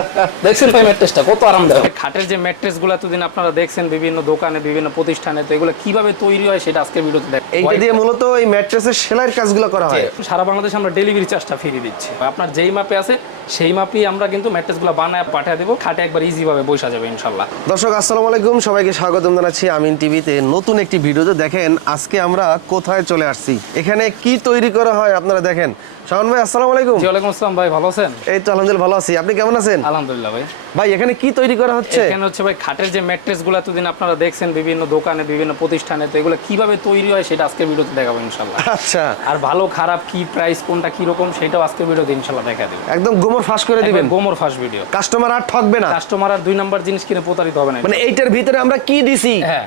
left দেখছেন ভাই ম্যাট্রেসটা কত আরামদায়ক। খাটের যে ম্যাট্রেসগুলো এতদিন আপনারা দেখছেন বিভিন্ন দোকানে বিভিন্ন প্রতিষ্ঠানে তো এগুলো কীভাবে তৈরি হয় সেটা আজকের ভিডিওতে দেখ এইটা দিয়ে মূলত এই ম্যাট্রেসের সেলাইয়ের কাজগুলো করা হয়। সারা বাংলাদেশে আমরা ডেলিভারি চার্জটা ফিরিয়ে দিচ্ছি। আপনার যেই মাপে আছে সেই মাপেই আমরা কিন্তু ম্যাট্রেসগুলো বানায় পাঠিয়ে দেবো। খাটে একবার ইজি ভাবে বসা যাবে ইনশাল্লাহ দর্শক আসসালামু আলাইকুম। সবাইকে স্বাগতম জানাচ্ছি আমিন টিভিতে। নতুন একটি ভিডিওতে দেখেন আজকে আমরা কোথায় চলে আসছি। এখানে কি তৈরি করা হয় আপনারা দেখেন। শাওন ভাই আসসালামু আলাইকুম। ওয়ালাইকুম আসসালাম ভাই ভালো আছেন? এই তো আলহামদুলিল্লাহ ভালো আছি। আপনি কেমন আছেন? আলহামদুলিল্লাহ। ভাই। ভাই এখানে কি তৈরি করা হচ্ছে? এখানে হচ্ছে ভাই খাটের যে ম্যাট্রেসগুলো এতদিন আপনারা দেখছেন বিভিন্ন দোকানে বিভিন্ন প্রতিষ্ঠানে তো এগুলো কীভাবে তৈরি হয় সেটা আজকে ভিডিওতে দেখাবো ইনশাল্লাহ আচ্ছা। আর ভালো খারাপ কি প্রাইস কোনটা কি রকম সেটাও আজকে ভিডিওতে ইনশাল্লাহ দেখা দেবে। একদম গোমর ফাঁস করে দিবেন। গোমর ফাঁস ভিডিও কাস্টমার আর ঠকবে না। কাস্টমার আর দুই নাম্বার জিনিস কিনে প্রতারিত হবে না। মানে এইটার ভিতরে আমরা কি দিছি? হ্যাঁ।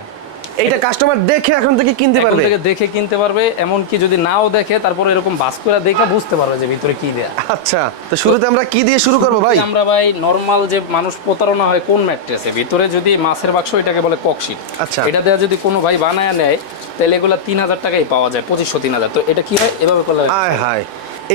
এইটা কাস্টমার দেখে এখন থেকে কিনতে এখন পারবে। থেকে দেখে কিনতে পারবে এমন কি যদি নাও দেখে তারপর এরকম বাস করে দেখে বুঝতে পারবে যে ভিতরে কি দেয়া। আচ্ছা তো শুরুতে আমরা কি দিয়ে শুরু করব ভাই? আমরা ভাই নরমাল যে মানুষ প্রতারণা হয় কোন ম্যাট্রেসে ভিতরে যদি মাছের বাক্স এটাকে বলে ককশিট আচ্ছা। এটা দেওয়া যদি কোনো ভাই বানায় নেয় তাহলে এগুলো তিন হাজার টাকাই পাওয়া যায় পঁচিশশো তিন হাজার। তো এটা কি হয়? এভাবে করলে হয়। হায়।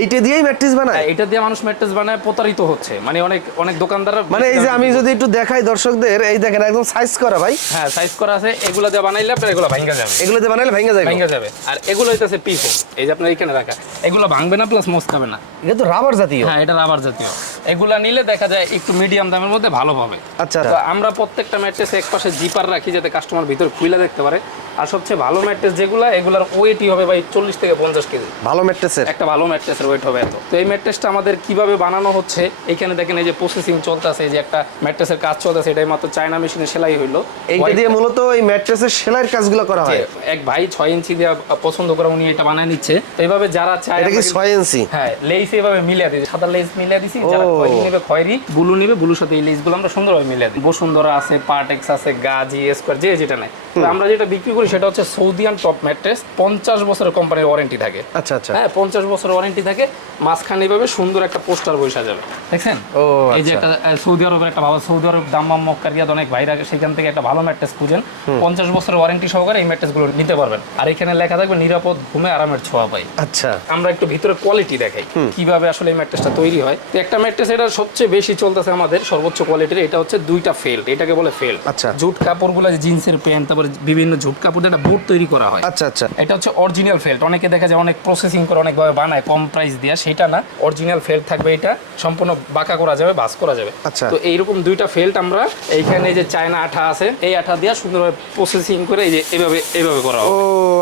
এইটা দিয়েই ম্যাট্রিক্স বানায়? হ্যাঁ, এটা দিয়ে মানুষ ম্যাট্রিক্স বানায় প্রতারিত হচ্ছে। মানে অনেক অনেক দোকানদার মানে এই যে আমি যদি একটু দেখাই দর্শকদের এই দেখেন একদম সাইজ করা ভাই। হ্যাঁ সাইজ করা আছে এগুলো দিয়ে বানাইলে আপনার এগুলো ভাঙা যাবে। এগুলো দিয়ে বানাইলে ভাঙা যাবে ভাঙা যাবে। আর এগুলো হইতাছে পিফো এই যে আপনার এখানে রাখা এগুলো ভাঙবে না প্লাস মস্কাবে না। এটা তো রাবার জাতীয়। হ্যাঁ এটা রাবার জাতীয়। এগুলা নিলে দেখা যায় একটু মিডিয়াম দামের মধ্যে ভালো পাবে। আচ্ছা তো আমরা প্রত্যেকটা ম্যাট্রেস এক পাশে জিপার রাখি যাতে কাস্টমার ভিতর খুলে দেখতে পারে। আর সবচেয়ে ভালো ম্যাট্রেস যেগুলো এগুলার ওয়েটই হবে ভাই চল্লিশ থেকে পঞ্চাশ কেজি। ভালো ম্যাট্রেসের একটা ভালো ম্যাট্রেসের ওয়েট হবে এত। তো এই ম্যাট্রেসটা আমাদের কীভাবে বানানো হচ্ছে এখানে দেখেন এই যে প্রসেসিং চলতেছে এই যে একটা ম্যাট্রেসের কাজ চলতেছে এটাই মাত্র চায়না মেশিনে সেলাই হইল। এইটা দিয়ে মূলত এই ম্যাট্রেসের সেলাইয়ের কাজগুলো করা হয়? এক ভাই ছয় ইঞ্চি দিয়ে পছন্দ করে উনি এটা বানায় নিচ্ছে। তো এইভাবে যারা চায় এটা কি ছয় ইঞ্চি হ্যাঁ লেস এভাবে মিলিয়ে দিই। সাদা লেস মিলিয়ে দিছি যারা। খয়েরি নেবে খয়েরি? ব্লু নেবে ব্লুর সাথে এই লেসগুলো আমরা সুন্দরভাবে মিলিয়ে দিই। বসুন্ধরা আছে পার্টেক্স আছে গাজি স্কোয়ার যে যেটা নেয় আমরা যেটা বিক্রি করি সেটা হচ্ছে সৌদিয়ান টপ ম্যাট্রেস পঞ্চাশ বছরের কোম্পানির ওয়ারেন্টি থাকে। আচ্ছা আচ্ছা। হ্যাঁ পঞ্চাশ বছরের ওয়ারেন্টি থাকে। মাঝখানে এভাবে সুন্দর একটা পোস্টার বসা যাবে। দেখছেন? ও এই যে আচ্ছা। একটা সৌদি আরবের একটা ভালো সৌদি আরব দাম্মাম মক্কার রিয়াদ অনেক ভাইরা সেখান থেকে একটা ভালো ম্যাট্রেস খুঁজেন। পঞ্চাশ বছরের ওয়ারেন্টি সহকারে এই ম্যাট্রেসগুলো নিতে পারবেন। আর এখানে লেখা থাকবে নিরাপদ ঘুমে আরামের ছোঁয়া পাই। আচ্ছা। আমরা একটু ভিতরে কোয়ালিটি দেখাই কীভাবে আসলে এই ম্যাট্রেসটা তৈরি হয়। তো একটা ম্যাট্রেস এটা সবচেয়ে বেশি চলতেছে আমাদের সর্বোচ্চ কোয়ালিটির এটা হচ্ছে দুইটা ফেল্ট এটাকে বলে ফেল্ট আচ্ছা। জুট কাপড়গুলো জিন্সের প্যান্ট তারপরে বিভিন্ন জুট কাপড় দিয়ে একটা বুট তৈরি করা হয়। আচ্ছা আচ্ছা। এটা হচ্ছে অরিজিনাল ফেল্ট অনেকে দেখা যায় অনেক প্রসেসিং করে অনেকভাবে বানায় কম প্রাইস দেওয়া সেটা না অরিজিনাল ফেল্ট থাকবে এটা সম্পূর্ণ বাঁকা করা যাবে বাস করা যাবে। আচ্ছা। তো এইরকম দুইটা ফেল্ট আমরা এইখানে এই যে চায়না আঠা আছে এই আঠা দিয়ে সুন্দরভাবে প্রসেসিং করে এই যে এইভাবে এইভাবে করা হবে। ও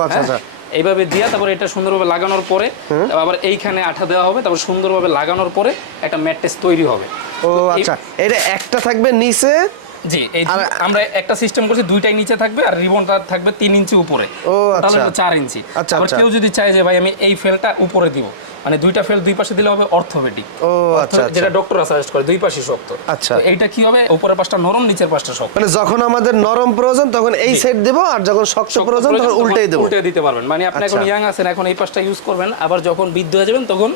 আচ্ছা হ্যাঁ? আচ্ছা। এইভাবে দিয়া তারপর এটা সুন্দরভাবে লাগানোর পরে আবার এইখানে আঠা দেওয়া হবে তারপর সুন্দরভাবে লাগানোর পরে একটা ম্যাট্রেস তৈরি হবে। ও আচ্ছা। এটা একটা থাকবে নিচে জি এই আমরা একটা সিস্টেম করছি দুইটাই নিচে থাকবে আর রিবনটা থাকবে তিন ইঞ্চি উপরে। ও, তাহলে আচ্ছা। চার ইঞ্চি। আচ্ছা, আবার আচ্ছা। কেউ যদি চায় যে ভাই আমি এই ফেলটা উপরে দিব। মানে দুইটা ফেল দুই পাশে দিলে হবে অর্থোপেডিক। ও আচ্ছা যেটা ডক্টররা সাজেস্ট করে দুই পাশে শক্ত। আচ্ছা। এইটা কি হবে? উপরের পাশটা নরম নিচের পাশটা শক্ত। মানে যখন আমাদের নরম প্রয়োজন তখন এই সেট দেবো আর যখন শক্ত প্রয়োজন তখন উল্টেই দেবো। উল্টে দিতে পারবেন। মানে আপনি এখন। ইয়াং আছেন এখন এই পাশটা ইউজ করবেন আবার যখন বৃদ্ধ হয়ে যাবেন তখন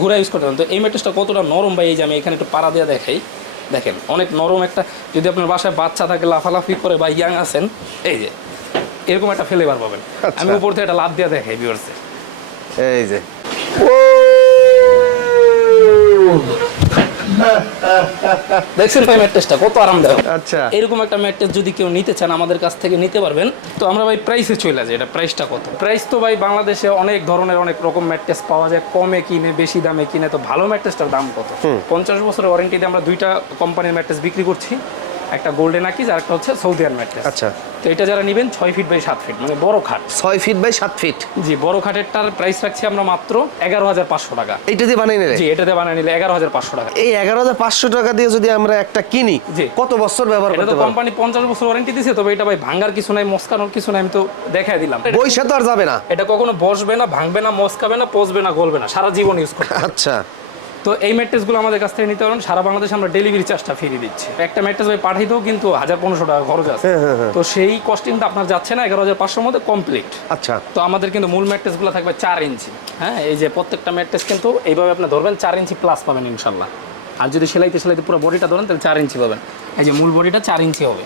ঘুরা ইউজ করতে পারবেন। তো এই ম্যাট্রেসটা কতটা নরম ভাই এই যে আমি এখানে একটু পাড়া দিয়ে দেখাই। দেখেন অনেক নরম একটা যদি আপনার বাসায় বাচ্চা থাকে লাফালাফি করে বা ইয়াং আছেন এই যে এরকম একটা ফ্লেভার পাবেন। আচ্ছা। আমি উপর থেকে একটা লাভ দিয়ে দেখাই ভিউয়ার্সে এই যে। দেখছেন ভাই ম্যাট্রেসটা কত আরামদায়ক আচ্ছা। এরকম একটা ম্যাট্রেস যদি কেউ নিতে চান আমাদের কাছ থেকে নিতে পারবেন। তো আমরা ভাই প্রাইসে চলে যাই এটা প্রাইসটা কত? প্রাইস তো ভাই বাংলাদেশে অনেক ধরনের অনেক রকম ম্যাট্রেস পাওয়া যায়। কমে কিনে বেশি দামে কিনে। তো ভালো ম্যাট্রেসটার দাম কত? পঞ্চাশ বছরের ওয়ারেন্টিতে আমরা দুইটা কোম্পানির ম্যাট্রেস বিক্রি করছি। একটা গোল্ডেন আকিজ আর একটা হচ্ছে সৌদিয়ান ম্যাট্রেস আচ্ছা। তো এটা যারা নেবেন ছয় ফিট বাই সাত ফিট মানে বড় খাট। ছয় ফিট বাই সাত ফিট জি বড় খাটেরটার প্রাইস রাখছি আমরা মাত্র এগারো হাজার পাঁচশো টাকা। এইটা দিয়ে বানিয়ে নিলে? জি এটাতে বানিয়ে নিলে এগারো হাজার পাঁচশো টাকা। এই এগারো হাজার পাঁচশো টাকা দিয়ে যদি আমরা একটা কিনি জি। কত বছর ব্যবহার এটা করতে পারব? কোম্পানি পঞ্চাশ বছর ওয়ারেন্টি দিছে তবে এটা ভাই ভাঙ্গার কিছু নাই মস্কানোর কিছু নাই আমি তো দেখাই দিলাম। বইসা তো আর যাবে না। এটা কখনো বসবে না ভাঙবে না মস্কাবে না পচবে না গলবে না সারা জীবন ইউজ করবে আচ্ছা। তো এই ম্যাট্রেসগুলো আমাদের কাছ থেকে নিতে পারেন। সারা বাংলাদেশে আমরা ডেলিভারি চার্জটা ফিরিয়ে দিচ্ছি। একটা ম্যাট্রেস ভাই পাঠাইতেও কিন্তু হাজার পনেরোশো টাকা খরচ আছে। হ্যাঁ, তো সেই কস্টিংটা আপনার যাচ্ছে না এগারো হাজার পাঁচশোর মধ্যে কমপ্লিট আচ্ছা। তো আমাদের কিন্তু মূল ম্যাট্রেসগুলো থাকবে চার ইঞ্চি। হ্যাঁ এই যে প্রত্যেকটা ম্যাট্রেস কিন্তু এইভাবে আপনি ধরবেন চার ইঞ্চি প্লাস পাবেন ইনশাল্লাহ। আর যদি সেলাইতে সেলাইতে পুরো বডিটা ধরেন তাহলে চার ইঞ্চি পাবেন। এই যে মূল বডিটা চার ইঞ্চি হবে।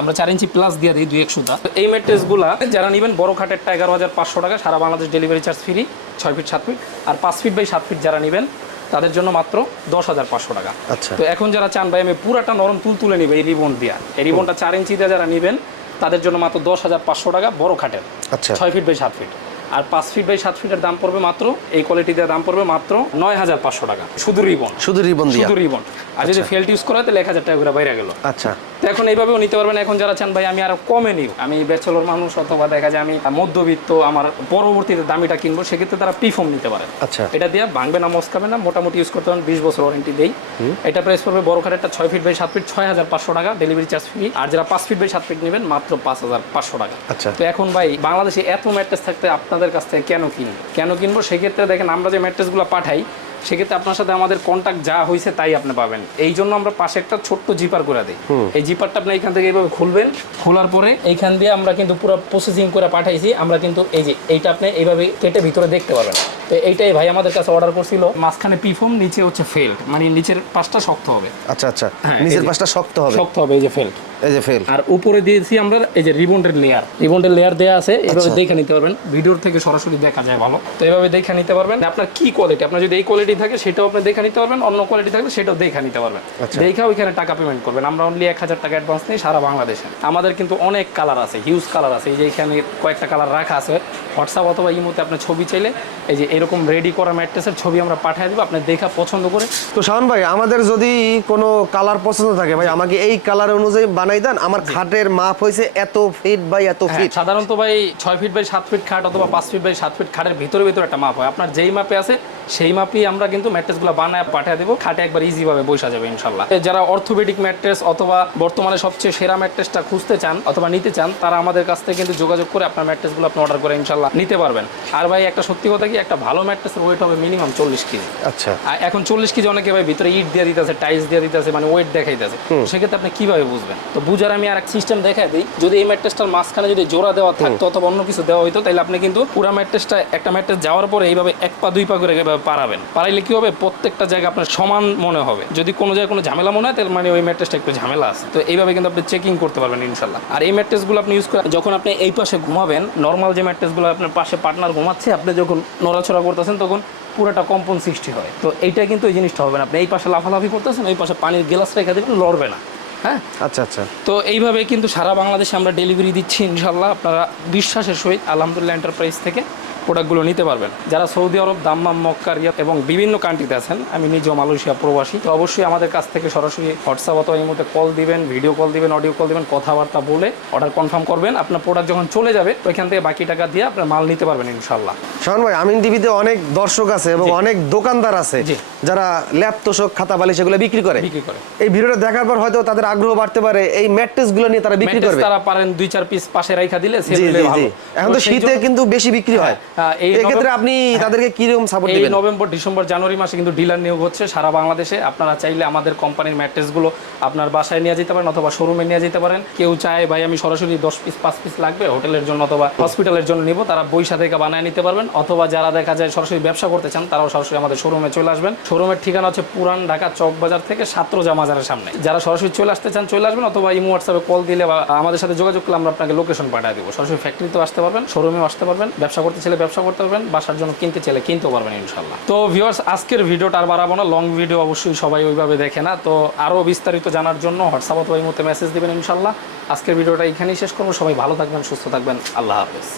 আমরা চার ইঞ্চি প্লাস দিয়ে দিই দুই একশোটা তো এই ম্যাট্রেসগুলো যারা নেবেন বড় খাটেরটা এগারো হাজার পাঁচশো টাকা সারা বাংলাদেশ ডেলিভারি চার্জ ফ্রি ছয় ফিট সাত ফিট আর পাঁচ ফিট বাই সাত ফিট যারা নেবেন তাদের জন্য মাত্র দশ হাজার পাঁচশো টাকা। আচ্ছা। তো এখন যারা চান ভাই আমি পুরাটা নরম তুল তুলে নিবে এই রিবন দিয়া। এই রিবনটা চার ইঞ্চি দিয়ে যারা নেবেন তাদের জন্য মাত্র দশ হাজার পাঁচশো টাকা বড় খাটের। আচ্ছা। ছয় ফিট বাই সাত ফিট। আর পাঁচ ফিট বাই সাত ফিটের দাম পড়বে মাত্র এই কোয়ালিটি দেওয়ার দাম পড়বে মাত্র নয় হাজার পাঁচশো টাকা। শুধু রিবন। শুধু রিবন শুধু রিবন। আর যদি ফেল্ট ইউজ করা হয় তাহলে এক হাজার টাকা করে বাইরে গেল। আচ্ছা। তো এখন এইভাবেও নিতে পারবেন। এখন যারা চান ভাই আমি আরও কমে নিব। আমি ব্যাচেলর মানুষ অথবা দেখা যায় আমি মধ্যবিত্ত আমার পরবর্তীতে দামিটা কিনবো সেক্ষেত্রে তারা পিফর্ম নিতে পারে। আচ্ছা। এটা দিয়ে ভাঙবে না মস্কাবে না মোটামুটি ইউজ করতে পারেন বিশ বছর ওয়ারেন্টি দেই। এটা প্রাইস পড়বে বড় খাটেরটা ছয় ফিট বাই সাত ফিট ছয় হাজার পাঁচশো টাকা ডেলিভারি চার্জ ফ্রি আর যারা পাঁচ ফিট বাই সাত ফিট নেবেন মাত্র পাঁচ হাজার পাঁচশো টাকা। আচ্ছা। তো এখন ভাই বাংলাদেশে এত ম্যাট্রেস থাকতে আপনাদের কাছ থেকে কেন কিনবো? কেন কিনবো? সেক্ষেত্রে দেখেন আমরা যে ম্যাট্রেসগুলো পাঠাই সেক্ষেত্রে আপনার সাথে আমাদের কন্ট্যাক্ট যা হয়েছে তাই আপনি পাবেন। এই জন্য আমরা পাশে একটা ছোট্ট জিপার করে দিই। এই জিপারটা আপনি এখান থেকে এইভাবে খুলবেন। খোলার পরে এইখান দিয়ে আমরা কিন্তু পুরো প্রসেসিং করে পাঠাইছি। আমরা কিন্তু এই যে এইটা আপনি এইভাবে কেটে ভিতরে দেখতে পারবেন। তো এইটাই ভাই আমাদের কাছে অর্ডার করছিল। মাঝখানে পিফোম নিচে হচ্ছে ফেল্ড মানে নিচের পাশটা শক্ত হবে। আচ্ছা আচ্ছা। হ্যাঁ, নিচের পাশটা শক্ত হবে। শক্ত হবে এই যে ফেল্ড এই যে ফেল আর উপরে দিয়েছি আমরা এই যে রিবন্ডের লেয়ার রিবন্ডের লেয়ার দেওয়া আছে এভাবে আচ্ছা। দেখে নিতে পারবেন। ভিডিওর থেকে সরাসরি দেখা যায় ভালো। তো এভাবে দেখে নিতে পারবেন। আপনার কি কোয়ালিটি আপনার যদি এই কোয়ালিটি থাকে সেটাও আপনি দেখে নিতে পারবেন। অন্য কোয়ালিটি থাকলে সেটাও দেখে নিতে পারবেন। আচ্ছা। দেখে ওইখানে টাকা পেমেন্ট করবেন। আমরা অনলি এক হাজার টাকা অ্যাডভান্স নিই সারা বাংলাদেশে। আমাদের কিন্তু অনেক কালার আছে হিউজ কালার আছে। এই যে এখানে কয়েকটা কালার রাখা আছে। হোয়াটসঅ্যাপ অথবা ইমোতে আপনার ছবি চাইলে এই যে এরকম রেডি করা ম্যাট্রেসের ছবি আমরা পাঠিয়ে দেবো আপনার দেখা পছন্দ করে। তো শাওন ভাই আমাদের যদি কোনো কালার পছন্দ থাকে ভাই আমাকে এই কালার অনুযায়ী বানাই দেন আমার খাটের মাপ হয়েছে এত ফিট বাই এত হ্যাঁ, ফিট সাধারণত ভাই ছয় ফিট বাই সাত ফিট খাট অথবা পাঁচ ফিট বাই সাত ফিট খাটের ভিতরে ভিতরে একটা মাপ হয়। আপনার যেই মাপে আছে সেই মাপেই আমরা কিন্তু ম্যাট্রেসগুলো বানায় পাঠিয়ে দেবো। খাটে একবার ইজিভাবে বসা যাবে ইনশাল্লাহ যারা অর্থোপেডিক ম্যাট্রেস অথবা বর্তমানে সবচেয়ে সেরা ম্যাট্রেসটা খুঁজতে চান অথবা নিতে চান তারা আমাদের কাছ থেকে কিন্তু যোগাযোগ করে আপনার ম্যাট্রেসগুলো আপনি অর্ডার করে ইনশাল্লাহ নিতে পারবেন। আর ভাই একটা সত্যি কথা কি একটা ভালো ম্যাট্রেসের ওয়েট হবে মিনিমাম চল্লিশ কেজি। আচ্ছা। আর এখন চল্লিশ কেজি অনেকে ভাই ভিতরে ইট দিয়ে দিতেছে টাইলস দিয়ে দিতেছে মানে ওয়েট দেখাই দেখাইতেছে সেক্ষেত্রে আপনি কীভাবে বুঝবেন? তো বুঝার আমি আর এক সিস্টেম দেখাই দিই। যদি এই ম্যাট্রেসটার মাঝখানে যদি জোড়া দেওয়া থাকতো অথবা অন্য কিছু দেওয়া হইতো তাহলে আপনি কিন্তু পুরো ম্যাট্রেসটা একটা ম্যাট্রেস যাওয়ার পরে এইভাবে এক পা দুই পা করে এভাবে পারাবেন পারাইলে কি হবে? প্রত্যেকটা জায়গা আপনার সমান মনে হবে। যদি কোনো জায়গায় কোনো ঝামেলা মনে হয় তাহলে মানে ওই ম্যাট্রেসটা একটু ঝামেলা আছে। তো এইভাবে কিন্তু আপনি চেকিং করতে পারবেন ইনশাল্লাহ। আর এই ম্যাট্রেসগুলো আপনি ইউজ করে যখন আপনি এই পাশে ঘুমাবেন নর্মাল যে ম্যাট্রেসগুলো আপনার পাশে পার্টনার ঘুমাচ্ছে আপনি যখন নড়াচড়া করতেছেন তখন পুরোটা কম্পন সৃষ্টি হয়। তো এইটা কিন্তু এই জিনিসটা হবে না। আপনি এই পাশে লাফালাফি করতেছেন ওই পাশে পানির গ্লাস রেখে দেবেন লড়বে না। হ্যাঁ? আচ্ছা আচ্ছা। তো এইভাবে কিন্তু সারা বাংলাদেশে আমরা ডেলিভারি দিচ্ছি ইনশাল্লাহ। আপনারা বিশ্বাসের সহিত আলহামদুলিল্লাহ এন্টারপ্রাইজ থেকে প্রোডাক্টগুলো নিতে পারবেন। যারা Saudi Arab Dammam Mecca Riyadh এবং বিভিন্ন কান্ট্রিতে আছেন আমি নিজেও মালয়েশিয়া প্রবাসী তো অবশ্যই আমাদের কাছ থেকে সরাসরি হোয়াটসঅ্যাপ অথবা এই মধ্যে কল দিবেন ভিডিও কল দিবেন অডিও কল দিবেন কথাবার্তা বলে অর্ডার কনফার্ম করবেন। আপনার প্রোডাক্ট যখন চলে যাবে ওইখান থেকে বাকি টাকা দিয়ে আপনার মাল নিতে পারবেন ইনশাল্লাহ শাওন ভাই আমিন টিভিতে অনেক দর্শক আছে এবং অনেক দোকানদার আছে যারা ল্যাপ তোষক খাতা বালিশ সেগুলো বিক্রি করে। বিক্রি করে। এই ভিডিওটা দেখার পর হয়তো তাদের আগ্রহ বাড়তে পারে এই ম্যাট্রেসগুলো নিয়ে তারা বিক্রি করবে। তারা পারেন দুই চার পিস পাশে রাইখা দিলে। এখন তো শীতে কিন্তু বেশি বিক্রি হ্যাঁ, এই আপনি তাদেরকে কীরকম সাপোর্ট এই দিবেন? নভেম্বর ডিসেম্বর জানুয়ারি মাসে কিন্তু ডিলার নিয়োগ হচ্ছে সারা বাংলাদেশে। আপনারা চাইলে আমাদের কোম্পানির ম্যাট্রেসগুলো আপনার বাসায় নিয়ে যেতে পারেন অথবা শোরুমে নিয়ে যেতে পারেন। কেউ চায় ভাই আমি সরাসরি দশ পিস পাঁচ পিস লাগবে হোটেলের জন্য অথবা হসপিটালের জন্য নিব। তারা বইসা থেকে বানায় নিতে পারবেন। অথবা যারা দেখা যায় সরাসরি ব্যবসা করতে চান তারাও সরাসরি আমাদের শোরুমে চলে আসবেন। শোরুমের ঠিকানা হচ্ছে পুরান ঢাকা চক বাজার থেকে সাত্রজা মাজারের সামনে। যারা সরাসরি চলে আসতে চান চলে আসবেন অথবা ইমো হোয়াটসঅ্যাপে কল দিলে বা আমাদের সাথে যোগাযোগ করলে আমরা আপনাকে লোকেশন পাঠিয়ে দেবো। সরাসরি ফ্যাক্টরিতেও আসতে পারবেন শোরুমেও আসতে পারবেন ব্যবসা করতে চাইলে ব্যবসা করতে পারবেন, বাসার জন্য কিনতে চাইলে কিনতেও পারবেন ইনশাল্লাহ তো ভিউয়ার্স আজকের ভিডিওটা আর বাড়াবো না লং ভিডিও অবশ্যই সবাই ওইভাবে দেখে না। তো আরও বিস্তারিত জানার জন্য হোয়াটসঅ্যাপ অথবা এই মধ্যে মেসেজ দেবেন ইনশাল্লাহ আজকের ভিডিওটা এখানেই শেষ করব, সবাই ভালো থাকবেন, সুস্থ থাকবেন, আল্লাহ হাফেজ।